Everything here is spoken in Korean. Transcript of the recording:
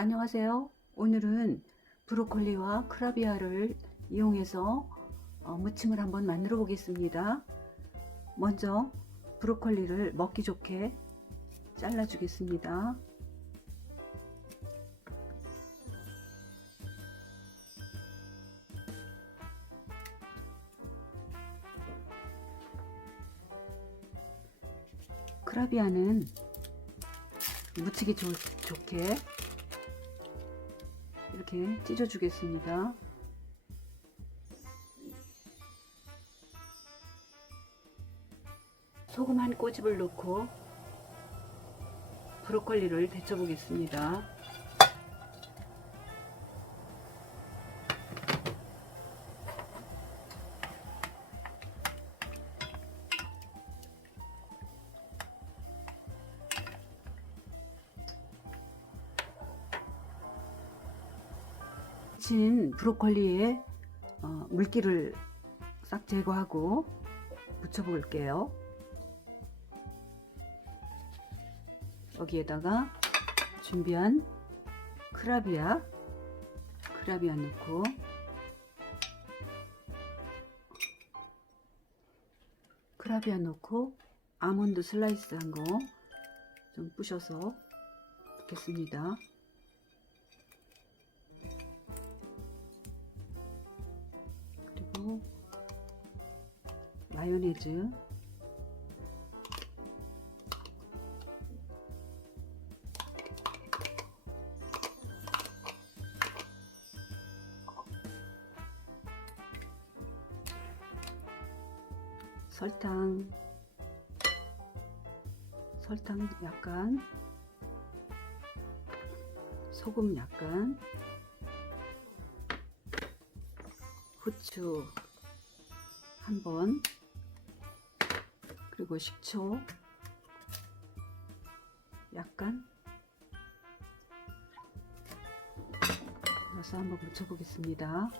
안녕하세요. 오늘은 브로콜리와 크라비아를 이용해서 어, 무침을 한번 만들어 보겠습니다. 먼저 브로콜리를 먹기 좋게 잘라 주겠습니다. 크라비아는 무치기 좋, 좋게 이렇게 찢어 주겠습니다. 소금 한 꼬집을 넣고 브로콜리를 데쳐 보겠습니다. 친 브로콜리에 어, 물기를 싹 제거하고 묻혀 볼게요. 여기에다가 준비한 크라비아 크라비아 넣고 크라비아 넣고 아몬드 슬라이스 한 거 좀 부셔서 넣겠습니다. 마요네즈. 설탕. 설탕 약간. 소금 약간 후추 한번 그리고 식초 약간 넣어서 한번 묻혀 보겠습니다.